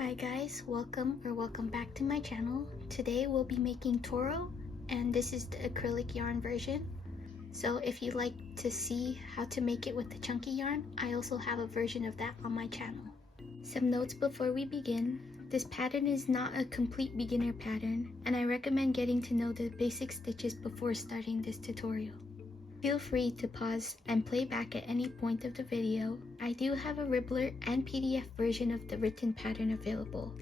Hi guys, welcome back to my channel. Today we'll be making Toro, and this is the acrylic yarn version. So if you'd like to see how to make it with the chunky yarn, I also have a version of that on my channel. Some notes before we begin. This pattern is not a complete beginner pattern, and I recommend getting to know the basic stitches before starting this tutorial. Feel free to pause and play back at any point of the video. I do have a Ribbler and PDF version of the written pattern available.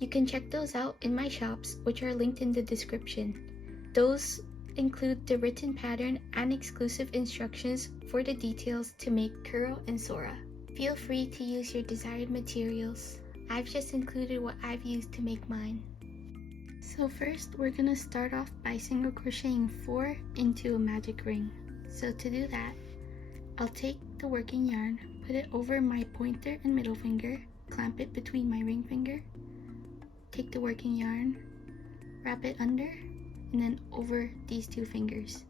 You can check those out in my shops, which are linked in the description. Those include the written pattern and exclusive instructions for the details to make Kuro and Sora. Feel free to use your desired materials. I've just included what I've used to make mine. So first, we're gonna start off by single crocheting 4 into a magic ring. So to do that, I'll take the working yarn, put it over my pointer and middle finger, clamp it between my ring finger, take the working yarn, wrap it under, and then over these two fingers.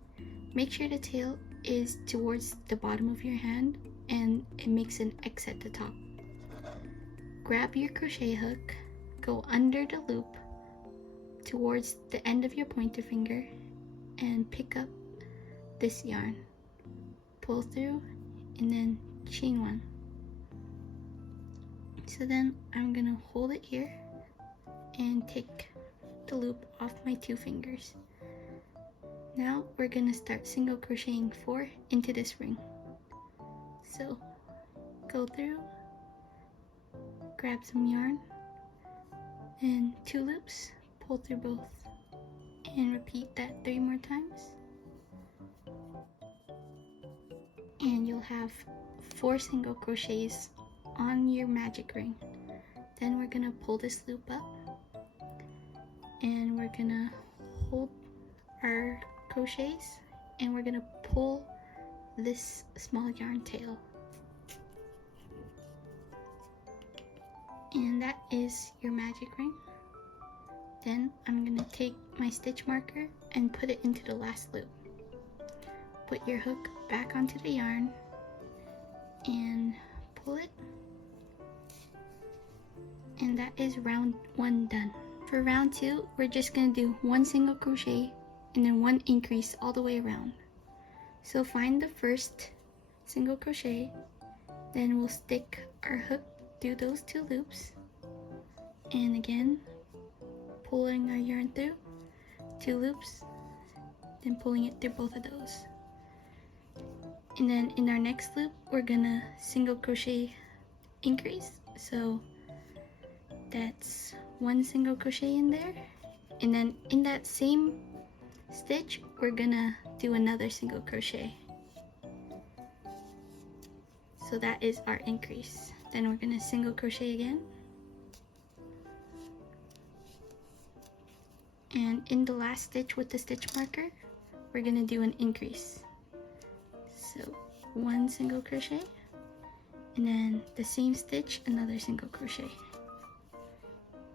Make sure the tail is towards the bottom of your hand and it makes an X at the top. Grab your crochet hook, go under the loop towards the end of your pointer finger and pick up this yarn, pull through, and then chain 1. So then I'm gonna hold it here and take the loop off my 2 fingers. Now we're gonna start single crocheting 4 into this ring. So go through, grab some yarn and 2 loops, pull through both, and repeat that 3 more times. And you'll have 4 single crochets on your magic ring. Then we're gonna pull this loop up and we're gonna hold our crochets and we're gonna pull this small yarn tail. And that is your magic ring. Then I'm gonna take my stitch marker and put it into the last loop. Put your hook back onto the yarn and pull it. And that is round 1 done. For round 2, we're just gonna do 1 single crochet and then 1 increase all the way around. So find the first single crochet, then we'll stick our hook through those 2 loops, and again pulling our yarn through 2 loops, then pulling it through both of those. And then in our next loop, we're gonna single crochet increase. So that's 1 single crochet in there. And then in that same stitch, we're gonna do another single crochet. So that is our increase. Then we're gonna single crochet again. And in the last stitch with the stitch marker, we're gonna do an increase. So 1 single crochet, and then the same stitch, another single crochet.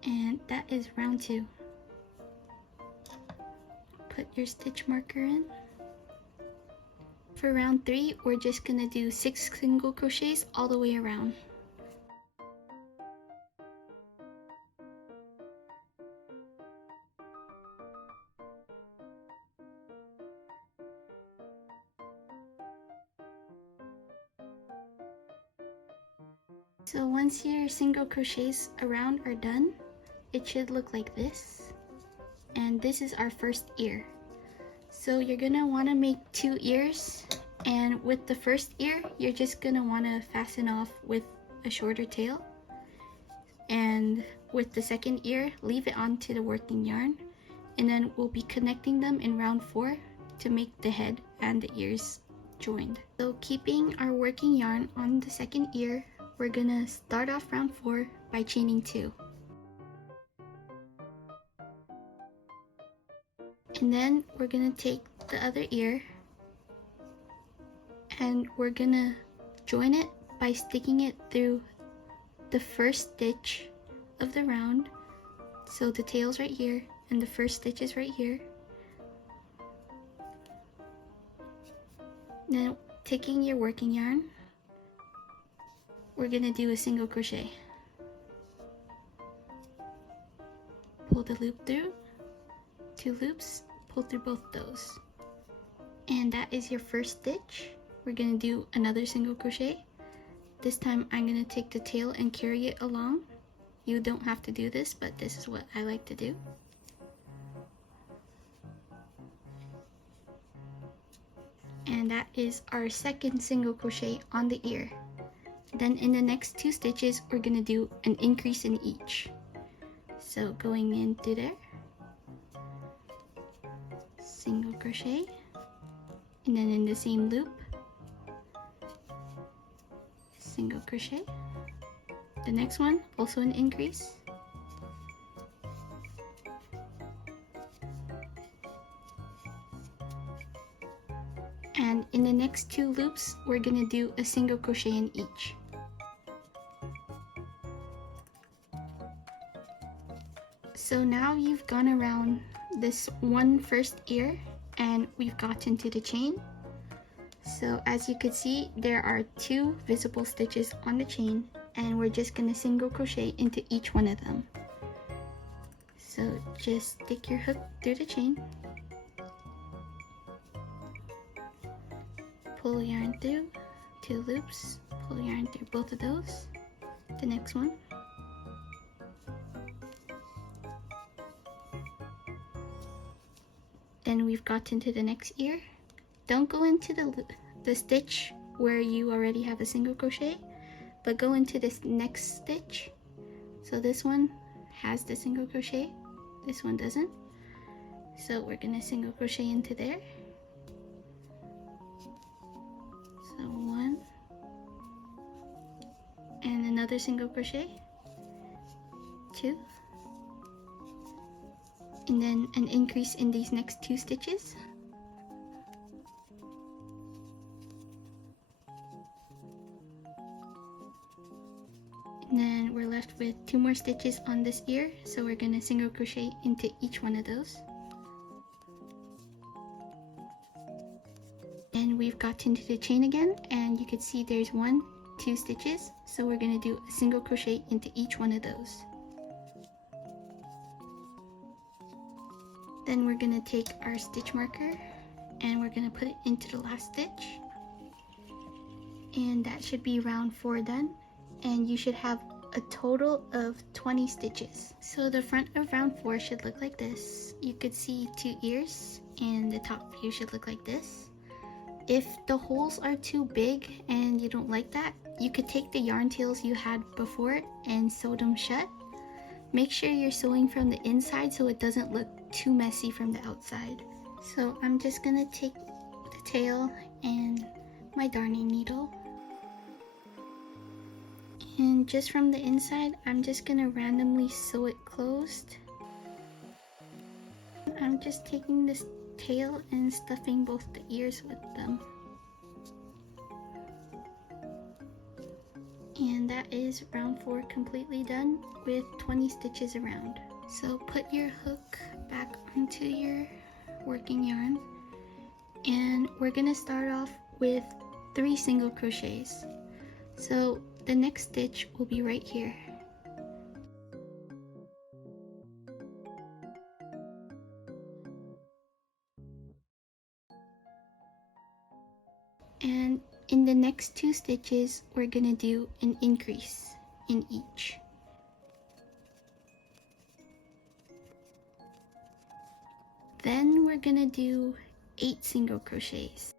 And that is round 2. Put your stitch marker in. For round 3, we're just gonna do 6 single crochets all the way around. So once your single crochets around are done, it should look like this. And this is our first ear. So you're gonna wanna make 2 ears, and with the first ear, you're just gonna wanna fasten off with a shorter tail. And with the second ear, leave it onto the working yarn, and then we'll be connecting them in round 4 to make the head and the ears joined. So keeping our working yarn on the second ear, we're gonna start off round 4 by chaining 2. And then we're gonna take the other ear and we're gonna join it by sticking it through the first stitch of the round. So the tail's right here and the first stitch is right here. Now taking your working yarn, we're gonna do a single crochet. pull the loop through, 2 loops, pull through both those. And that is your first stitch. We're gonna do another single crochet. This time I'm gonna take the tail and carry it along. You don't have to do this, but this is what I like to do. And that is our second single crochet on the ear. Then in the next 2 stitches, we're gonna do an increase in each. So going in through there, single crochet, and then in the same loop, single crochet. The next one, also an increase. And in the next 2 loops, we're gonna do a single crochet in each. So now you've gone around this one first ear and we've gotten to the chain. So as you can see, there are 2 visible stitches on the chain and we're just gonna single crochet into each one of them. So just stick your hook through the chain, pull yarn through, 2 loops, pull yarn through both of those, the next one, then we've gotten to the next ear. Don't go into the stitch where you already have a single crochet, but go into this next stitch. So this one has the single crochet, this one doesn't. So we're gonna single crochet into there. So 1 and another single crochet, 2, and then an increase in these next 2 stitches. And then we're left with 2 more stitches on this ear, so we're gonna single crochet into each one of those. And we've gotten to the chain again, and you can see there's 1, 2 stitches, so we're gonna do a single crochet into each one of those. Then we're gonna take our stitch marker and we're gonna put it into the last stitch, and that should be round 4 done, and you should have a total of 20 stitches. So the front of round 4 should look like this. You could see 2 ears, and the top view should look like this. If the holes are too big and you don't like that, you could take the yarn tails you had before and sew them shut. Make sure you're sewing from the inside so it doesn't look too messy from the outside. So I'm just gonna take the tail and my darning needle, and just from the inside I'm just gonna randomly sew it closed. I'm just taking this tail and stuffing both the ears with them. And that is round 4 completely done with 20 stitches around. So put your hook back onto your working yarn, and we're gonna start off with 3 single crochets. So the next stitch will be right here. And in the next 2 stitches, we're gonna do an increase in each. Then we're gonna do 8 single crochets.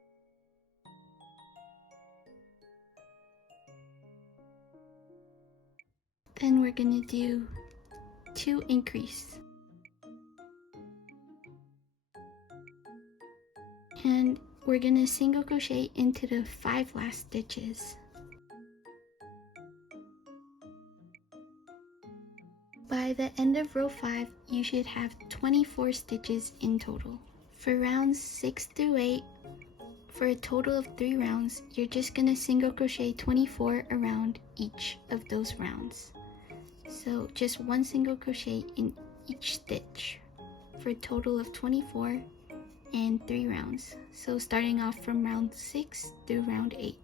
Then we're gonna do 2 increase. And we're gonna single crochet into the 5 last stitches. By the end of row 5, you should have 24 stitches in total. For rounds 6 through 8, for a total of 3 rounds, you're just gonna single crochet 24 around each of those rounds. So just 1 single crochet in each stitch for a total of 24 and 3 rounds. So starting off from round 6 through round 8.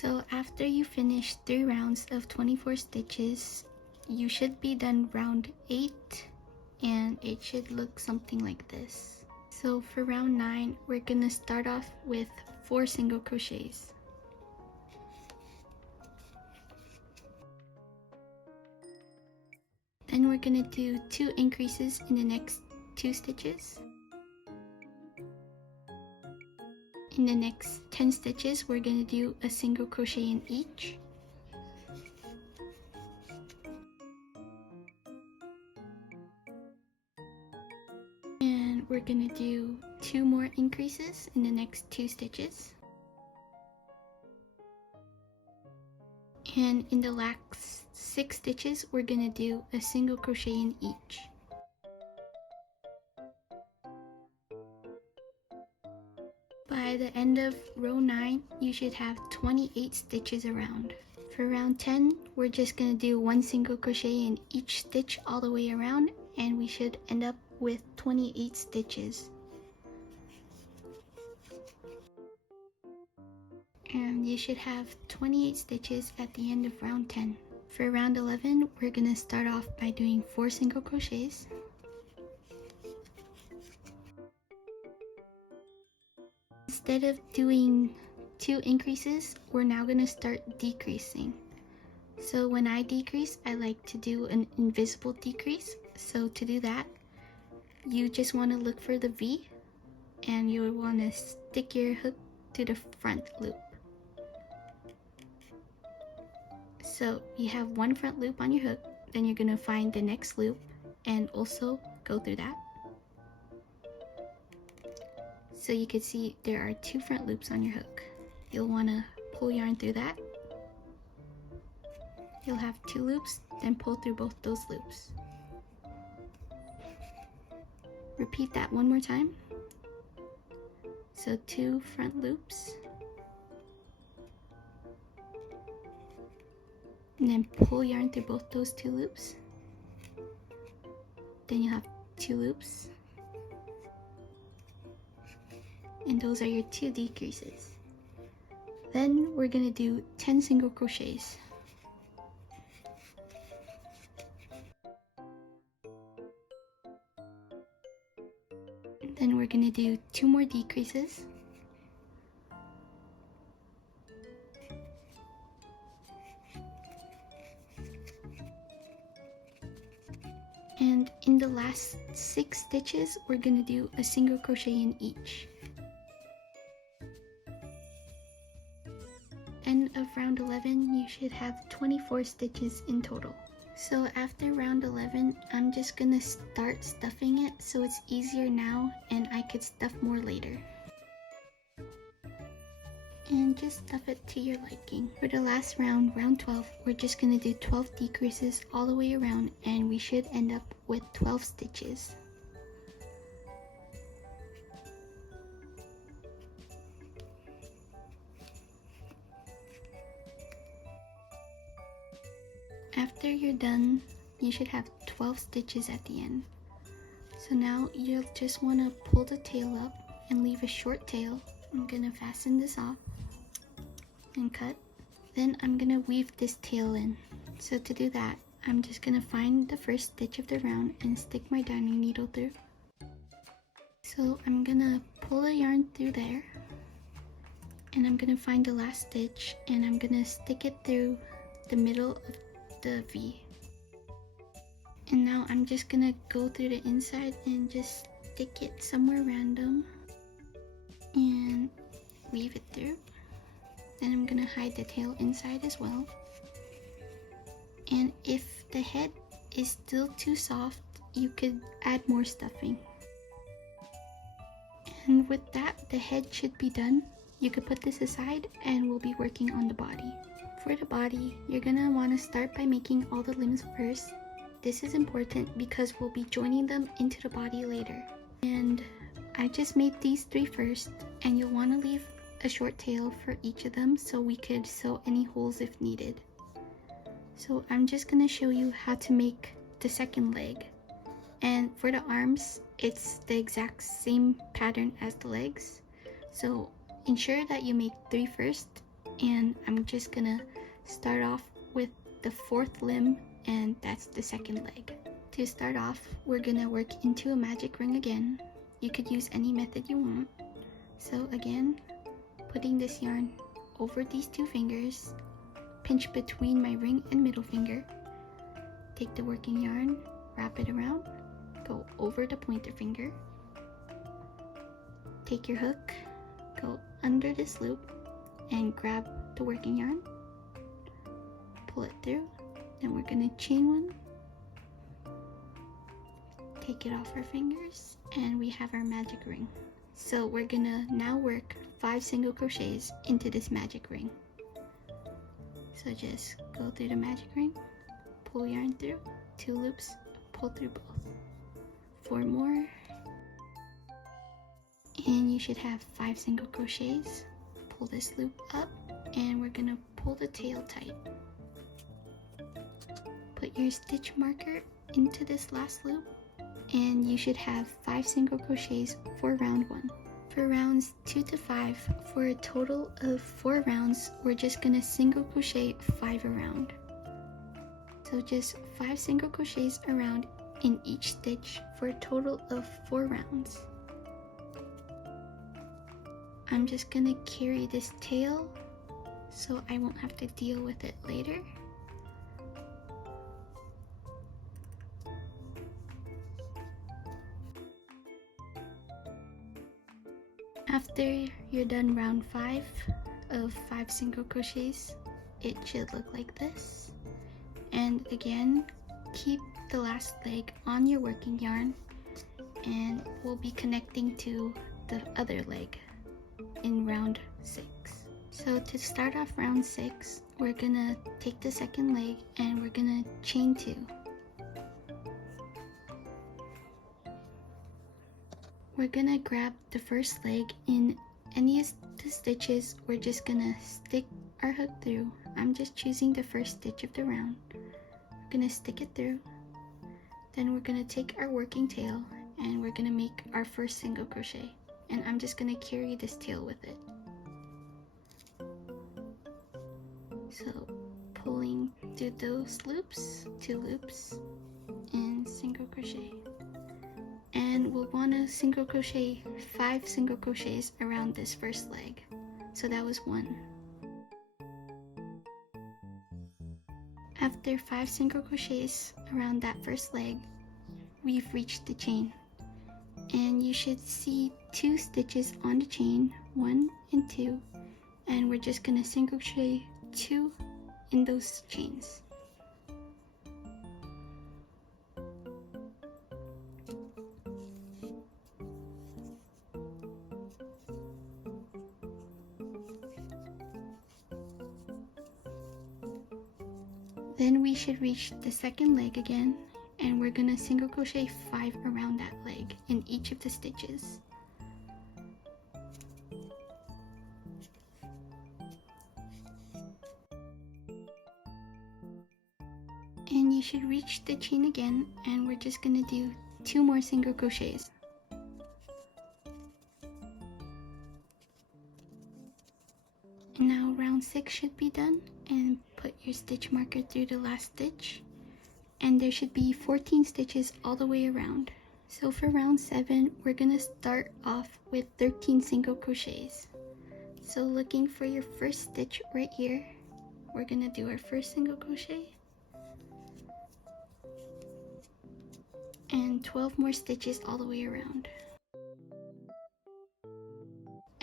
So after you finish 3 rounds of 24 stitches, you should be done round 8, and it should look something like this. So for round 9, we're gonna start off with 4 single crochets. Then we're gonna do 2 increases in the next 2 stitches. In the next 10 stitches, we're gonna do a single crochet in each. And we're gonna do 2 more increases in the next 2 stitches. And in the last 6 stitches, we're gonna do a single crochet in each. By the end of row 9, you should have 28 stitches around. For round 10, we're just gonna do 1 single crochet in each stitch all the way around, and we should end up with 28 stitches. And you should have 28 stitches at the end of round 10. For round 11, we're gonna start off by doing 4 single crochets. Instead of doing 2 increases, we're now gonna start decreasing. So when I decrease, I like to do an invisible decrease. So to do that, you just want to look for the V, and you want to stick your hook to the front loop. So you have 1 front loop on your hook, then you're gonna find the next loop and also go through that. So you can see there are 2 front loops on your hook. You'll want to pull yarn through that. You'll have 2 loops, then pull through both those loops. Repeat that 1 more time. So 2 front loops, and then pull yarn through both those 2 loops. Then you'll have 2 loops, and those are your 2 decreases. Then we're gonna do 10 single crochets. Then we're gonna do 2 more decreases. And in the last 6 stitches, we're gonna do a single crochet in each. End of round 11, you should have 24 stitches in total. So after round 11, I'm just gonna start stuffing it so it's easier now and I could stuff more later. And just stuff it to your liking. For the last round, round 12, we're just gonna do 12 decreases all the way around, and we should end up with 12 stitches. After you're done, you should have 12 stitches at the end. So now you'll just want to pull the tail up and leave a short tail. I'm gonna fasten this off and cut. Then I'm gonna weave this tail in. So to do that, I'm just gonna find the first stitch of the round and stick my darning needle through. So I'm gonna pull the yarn through there, and I'm gonna find the last stitch, and I'm gonna stick it through the middle of the V. And now I'm just gonna go through the inside and just stick it somewhere random and weave it through. Then I'm gonna hide the tail inside as well. And if the head is still too soft, you could add more stuffing. And with that, the head should be done. You could put this aside and we'll be working on the body. For the body, you're gonna want to start by making all the limbs first. This is important because we'll be joining them into the body later. And I just made these 3 first, and you'll want to leave a short tail for each of them so we could sew any holes if needed. So I'm just gonna show you how to make the second leg. And for the arms, it's the exact same pattern as the legs. So ensure that you make 3 first and I'm just gonna start off with the fourth limb, and that's the second leg. To start off, we're gonna work into a magic ring again. You could use any method you want. So again, putting this yarn over these two fingers, pinch between my ring and middle finger, take the working yarn, wrap it around, go over the pointer finger, take your hook, go under this loop, and grab the working yarn, pull it through, then we're gonna chain one, take it off our fingers, and we have our magic ring. So we're gonna now work 5 single crochets into this magic ring. So just go through the magic ring, pull yarn through, 2 loops, pull through both, 4 more, and you should have 5 single crochets. Pull this loop up, and we're gonna pull the tail tight. Put your stitch marker into this last loop, and you should have 5 single crochets for round 1. For rounds 2 to 5, for a total of 4 rounds, we're just gonna single crochet 5 around. So just 5 single crochets around in each stitch for a total of 4 rounds. I'm just gonna carry this tail so I won't have to deal with it later. After you're done round 5 of 5 single crochets, it should look like this. And again, keep the last leg on your working yarn, and we'll be connecting to the other leg in round 6. So to start off round 6, we're gonna take the second leg and we're gonna chain 2. We're gonna grab the first leg in any of the stitches. We're just gonna stick our hook through. I'm just choosing the first stitch of the round. We're gonna stick it through. Then we're gonna take our working tail and we're gonna make our first single crochet. And I'm just gonna carry this tail with it. So pulling through those loops, 2 loops, and single crochet. And we'll want to single crochet 5 single crochets around this first leg. So that was 1. After 5 single crochets around that first leg, we've reached the chain. And you should see 2 stitches on the chain, 1 and 2, and we're just gonna single crochet 2 in those chains. Then we should reach the second leg again, and we're gonna single crochet 5 around that leg in each of the stitches. And you should reach the chain again, and we're just gonna do 2 more single crochets. And now round 6 should be done, and put your stitch marker through the last stitch. And there should be 14 stitches all the way around. So for round 7, we're gonna start off with 13 single crochets. So looking for your first stitch right here, we're gonna do our first single crochet, and 12 more stitches all the way around.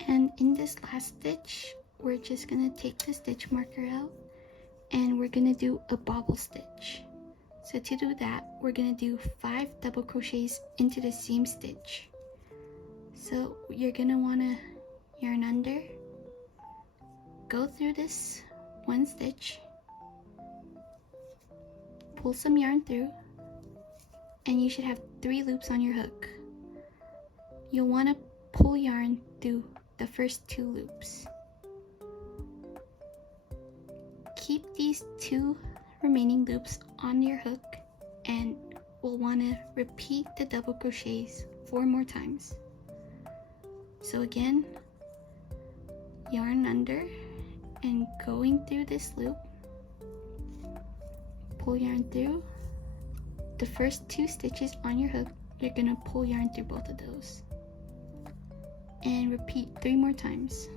And in this last stitch, we're just gonna take the stitch marker out, and we're gonna do a bobble stitch. So to do that, we're gonna do 5 double crochets into the same stitch. So you're gonna wanna yarn under, go through this 1 stitch, pull some yarn through, and you should have 3 loops on your hook. You'll wanna pull yarn through the first 2 loops. Keep these 2 remaining loops on your hook, and we'll want to repeat the double crochets 4 more times. So again, yarn under, and going through this loop, pull yarn through. The first 2 stitches on your hook, you're gonna pull yarn through both of those. And repeat 3 more times.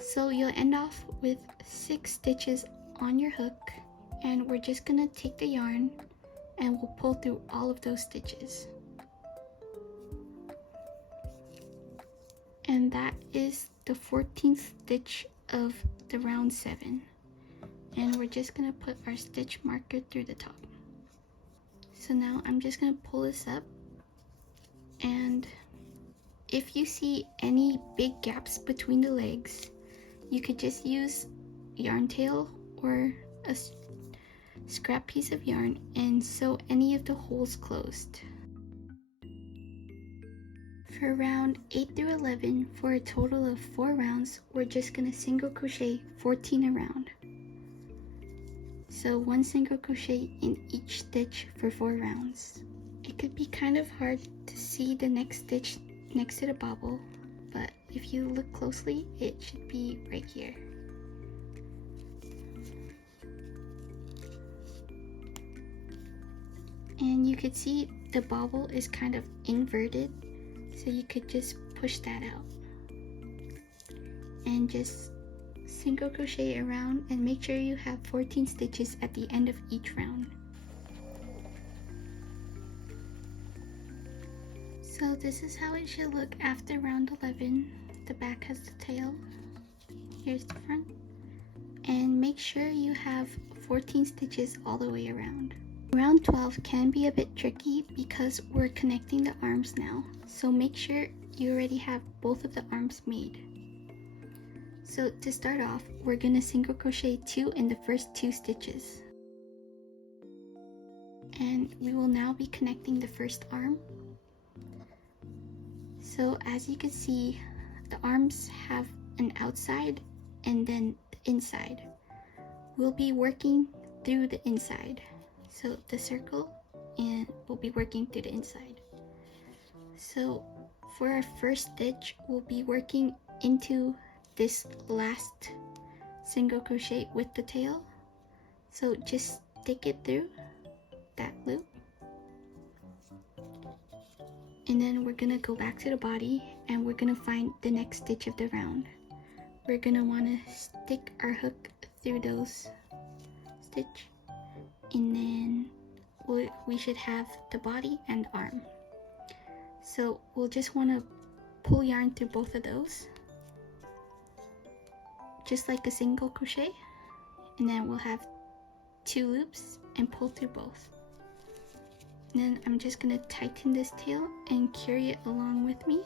So you'll end off with 6 stitches on your hook, and we're just gonna take the yarn and we'll pull through all of those stitches. And that is the 14th stitch of the round 7. And we're just gonna put our stitch marker through the top. So now I'm just gonna pull this up, and if you see any big gaps between the legs, you could just use yarn tail or a scrap piece of yarn and sew any of the holes closed. For round 8 through 11, for a total of 4 rounds, we're just gonna single crochet 14 around. So 1 single crochet in each stitch for 4 rounds. It could be kind of hard to see the next stitch next to the bobble, but if you look closely, it should be right here. And you could see the bobble is kind of inverted, so you could just push that out. And just single crochet around and make sure you have 14 stitches at the end of each round. So this is how it should look after round 11. The back has the tail. Here's the front. And make sure you have 14 stitches all the way around. Round 12 can be a bit tricky because we're connecting the arms now. So make sure you already have both of the arms made. So to start off, we're gonna single crochet 2 in the first 2 stitches. And we will now be connecting the first arm. So as you can see, the arms have an outside and then the inside. We'll be working through the inside. So the circle, and we'll be working through the inside. So for our first stitch, we'll be working into this last single crochet with the tail. So just stick it through that loop. And then we're gonna go back to the body and we're gonna find the next stitch of the round. We're gonna wanna stick our hook through those stitch, and then we should have the body and arm. So we'll just wanna pull yarn through both of those, just like a single crochet, and then we'll have 2 loops and pull through both. And then I'm just gonna tighten this tail and carry it along with me.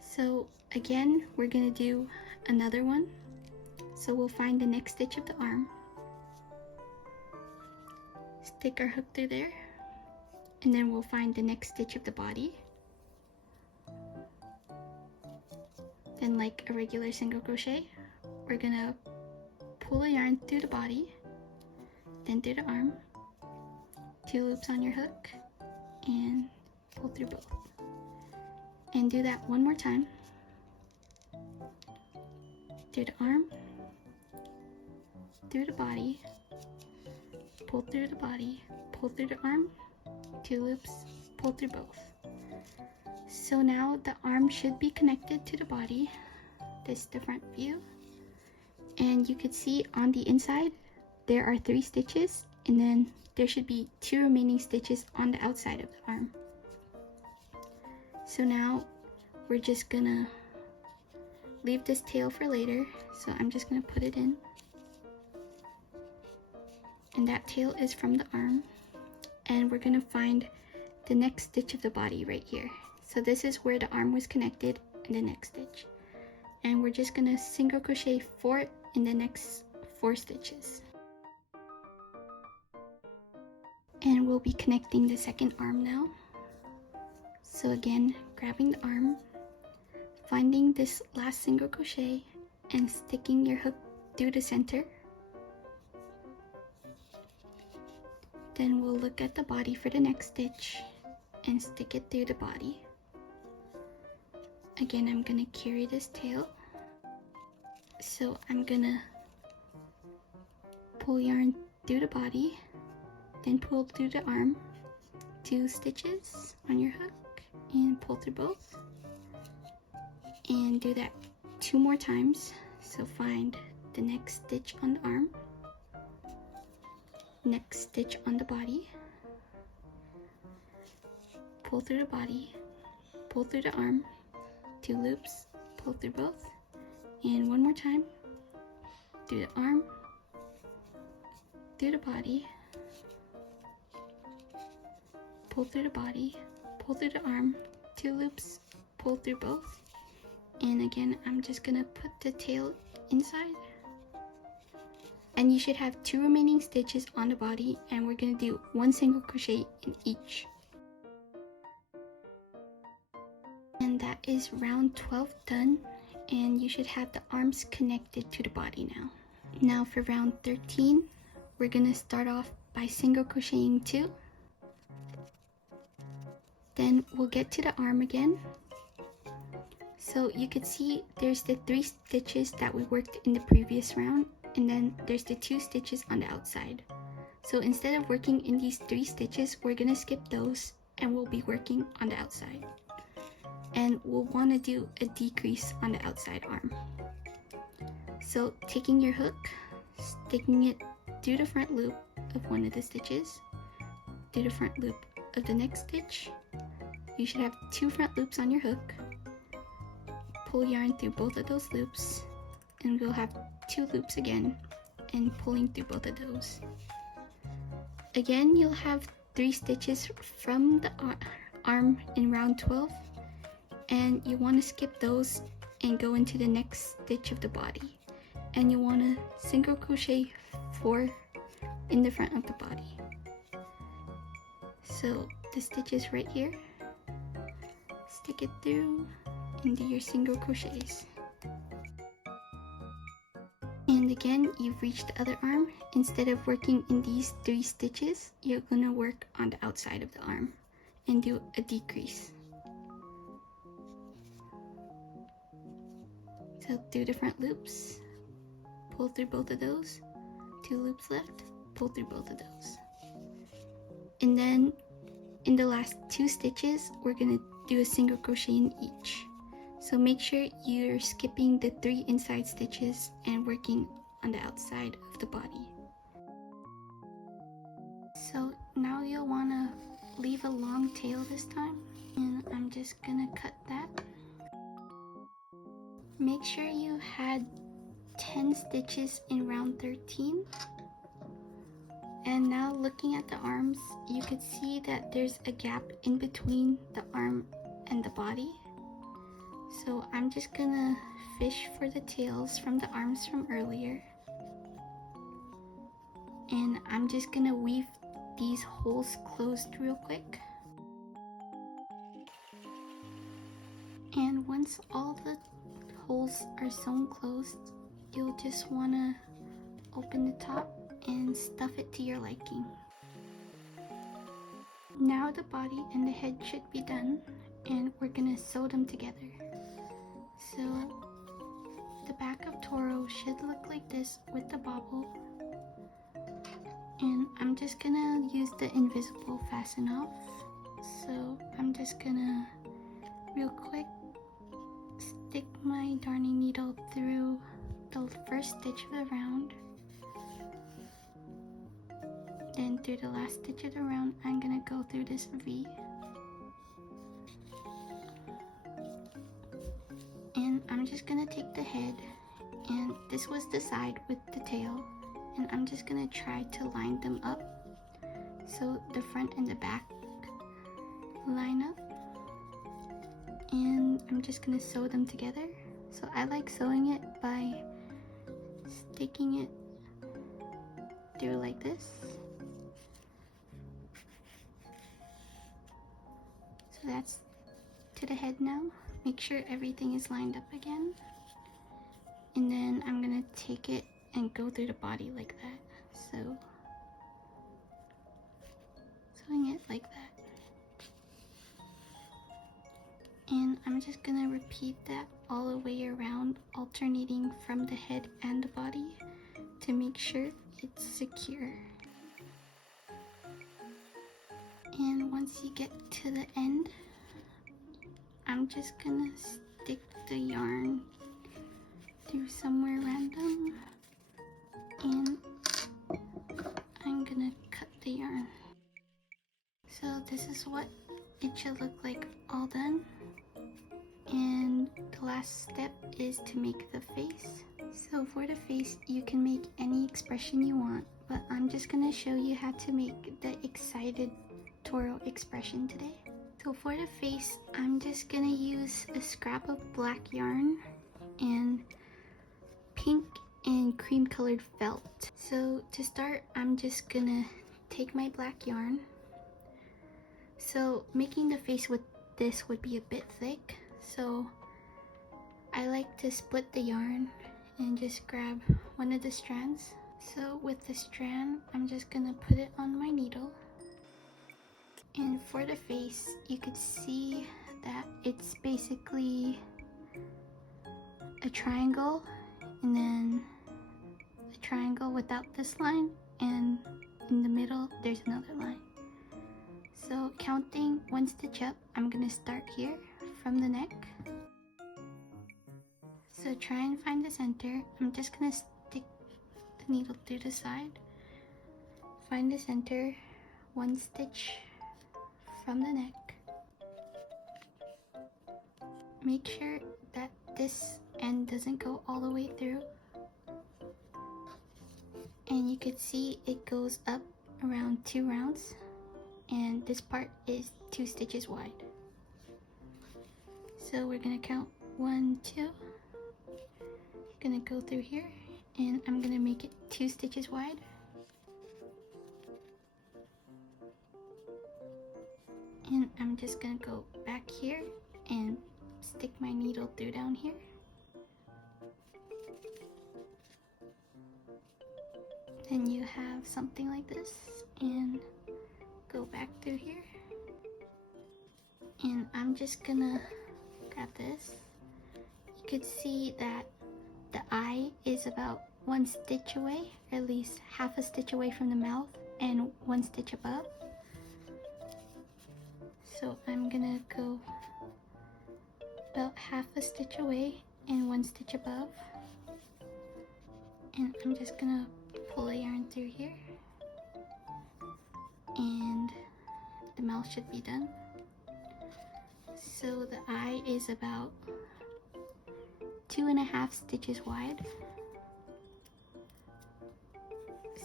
So again, we're gonna do another one. So we'll find the next stitch of the arm, stick our hook through there, and then we'll find the next stitch of the body. Then like a regular single crochet, we're gonna pull the yarn through the body, then through the arm, 2 loops on your hook, and pull through both. And do that one more time. Through the arm, through the body, pull through the body, pull through the arm, 2 loops, pull through both. So now the arm should be connected to the body. This is the front view. And you could see on the inside, there are 3 stitches, and then there should be 2 remaining stitches on the outside of the arm. So now we're just gonna leave this tail for later. So I'm just gonna put it in. And that tail is from the arm. And we're gonna find the next stitch of the body right here. So this is where the arm was connected in the next stitch. And we're just gonna single crochet 4 in the next 4 stitches. And we'll be connecting the second arm now. So again, grabbing the arm, finding this last single crochet and sticking your hook through the center. Then we'll look at the body for the next stitch and stick it through the body. again, I'm gonna carry this tail. So I'm gonna pull yarn through the body, then pull through the arm, 2 stitches on your hook, and pull through both. And do that 2 more times. So find the next stitch on the arm, next stitch on the body, pull through the body, pull through the arm, 2 loops, pull through both, and 1 more time, through the arm, through the body, pull through the body, pull through the arm, 2 loops, pull through both, and again I'm just gonna put the tail inside. And you should have 2 remaining stitches on the body, and we're gonna do 1 single crochet in each. And that is round 12 done, and you should have the arms connected to the body now. Now for round 13, we're gonna start off by single crocheting 2. Then we'll get to the arm again. So you could see there's the 3 stitches that we worked in the previous round, and then there's the 2 stitches on the outside. So instead of working in these 3 stitches, we're gonna skip those and we'll be working on the outside. And we'll want to do a decrease on the outside arm. So taking your hook, sticking it through the front loop of one of the stitches, through the front loop of the next stitch. You should have 2 front loops on your hook. Pull yarn through both of those loops, and we'll have 2 loops again, and pulling through both of those. Again, you'll have 3 stitches from the arm in round 12, and you want to skip those and go into the next stitch of the body. And you want to single crochet 4 in the front of the body. So the stitch is right here. Stick it through and do your single crochets. And again, you've reached the other arm. Instead of working in these 3 stitches, you're gonna work on the outside of the arm and do a decrease. So through the front loops, pull through both of those, 2 loops left, pull through both of those. And then in the last 2 stitches, we're gonna do a single crochet in each. So make sure you're skipping the 3 inside stitches and working on the outside of the body. So now you'll wanna leave a long tail this time, and I'm just gonna cut that. Make sure you had 10 stitches in round 13. And now looking at the arms, you could see that there's a gap in between the arm and the body. So I'm just gonna fish for the tails from the arms from earlier. And I'm just gonna weave these holes closed real quick. And once all the holes are sewn closed, you'll just wanna open the top and stuff it to your liking. Now the body and the head should be done, and we're gonna sew them together. So the back of Toro should look like this with the bobble, and I'm just gonna use the invisible fasten off. So I'm just gonna real quick stick my darning needle through the first stitch of the round. Then through the last stitch of the round, I'm gonna go through this V. And I'm just gonna take the head, and this was the side with the tail, and I'm just gonna try to line them up so the front and the back line up. And I'm just gonna sew them together. So I like sewing it by sticking it through like this. So that's to the head now. Make sure everything is lined up again. And then I'm gonna take it and go through the body like that. So sewing it like that. And I'm just gonna repeat that all the way around, alternating from the head and the body to make sure it's secure. And once you get to the end, I'm just gonna stick the yarn through somewhere random, and I'm gonna cut the yarn. So this is what it should look like all done. And the last step is to make the face. So for the face, you can make any expression you want, but I'm just gonna show you how to make the excited Toro expression today. So for the face, I'm just gonna use a scrap of black yarn and pink and cream colored felt. So to start, I'm just gonna take my black yarn. So making the face with this would be a bit thick, so I like to split the yarn and just grab one of the strands. So with the strand, I'm just gonna put it on my needle. And for the face, you could see that it's basically a triangle, and then a triangle without this line, and in the middle there's another line. So counting one stitch up, I'm gonna start here from the neck. So try and find the center. I'm just gonna stick the needle through the side. Find the center, one stitch from the neck. Make sure that this end doesn't go all the way through. And you could see it goes up around 2 rounds. And this part is 2 stitches wide. So we're gonna count 1, 2. Gonna go through here, and I'm gonna make it 2 stitches wide. And I'm just gonna go back here and stick my needle through down here. Then you have something like this, and go back through here. And I'm just gonna grab this. You could see that the eye is about 1 stitch away, or at least half a stitch away from the mouth, and 1 stitch above. So I'm gonna go about half a stitch away and 1 stitch above. And I'm just gonna pull the yarn through here. And the mouth should be done. So the eye is about 2.5 stitches wide.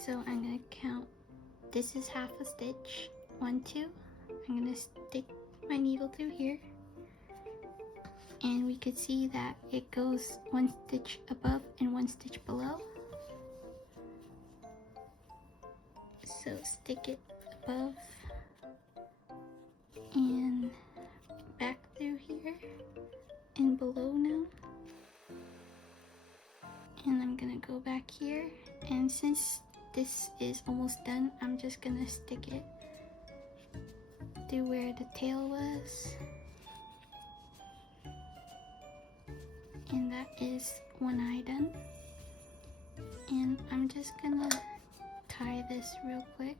So I'm gonna count, this is half a stitch, 1, 2. I'm gonna stick my needle through here, and we could see that it goes 1 stitch above and 1 stitch below. So stick it above and back through here and below now. And I'm gonna go back here, and since this is almost done, I'm just gonna stick it through where the tail was. And that is one eye done. And I'm just gonna tie this real quick.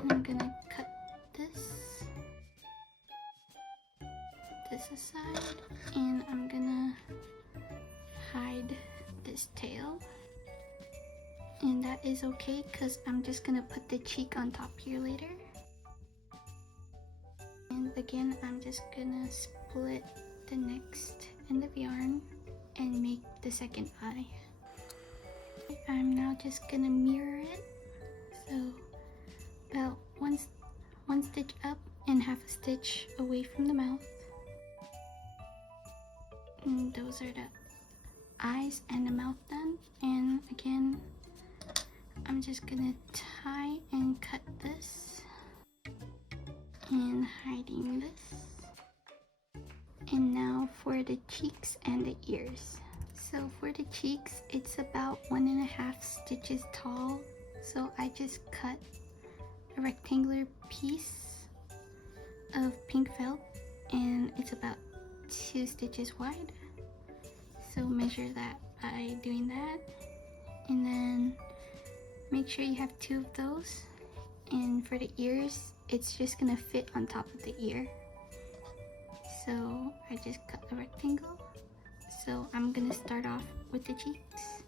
And I'm gonna cut this aside, and I'm gonna hide this tail. And that is okay, because I'm just gonna put the cheek on top here later. And again, I'm just gonna split the next end of yarn and make the second eye. I'm now just gonna mirror it, so about one stitch up and half a stitch away from the mouth. And those are the eyes and the mouth done. And again, I'm just gonna tie and cut this and hiding this. And now for the cheeks and the ears. So for the cheeks, it's about 1.5 stitches tall. So I just cut a rectangular piece of pink felt and it's about 2 stitches wide. So measure that by doing that, and then make sure you have 2 of those. And for the ears, it's just gonna fit on top of the ear. So I just cut a rectangle. So I'm gonna start off with the cheeks.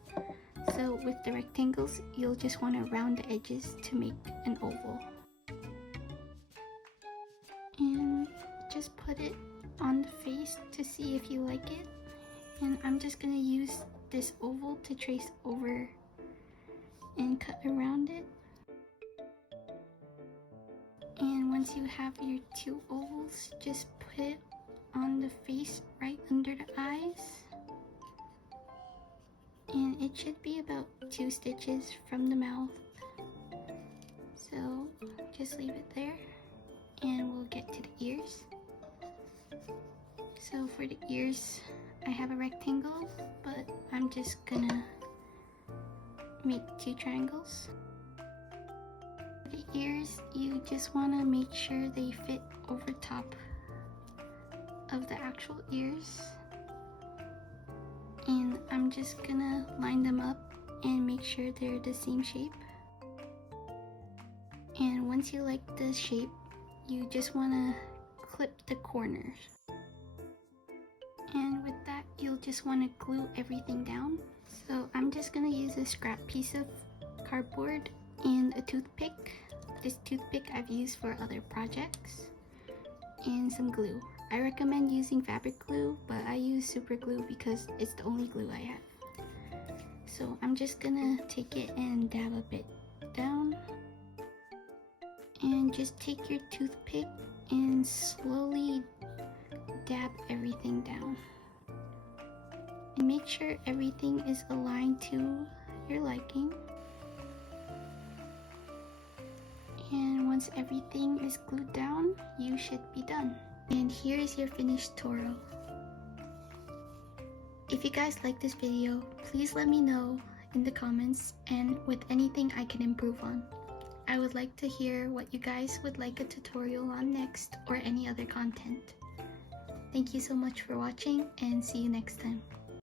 So with the rectangles, you'll just want to round the edges to make an oval. And just put it on the face to see if you like it. And I'm just gonna use this oval to trace over and cut around it. And once you have your 2 ovals, just put it on the face right under the eyes. And it should be about 2 stitches from the mouth. So just leave it there, and we'll get to the ears. So for the ears, I have a rectangle, but I'm just gonna make 2 triangles. For the ears, you just wanna make sure they fit over top of the actual ears. And I'm just gonna line them up and make sure they're the same shape. And once you like the shape, you just wanna clip the corners. And with that, you'll just wanna glue everything down. So I'm just gonna use a scrap piece of cardboard and a toothpick. This toothpick I've used for other projects. And some glue. I recommend using fabric glue, but I use super glue because it's the only glue I have. So I'm just gonna take it and dab a bit down. And just take your toothpick and slowly dab everything down. And make sure everything is aligned to your liking. And once everything is glued down, you should be done. And here is your finished Toro. If you guys like this video, please let me know in the comments and with anything I can improve on. I would like to hear what you guys would like a tutorial on next or any other content. Thank you so much for watching, and see you next time.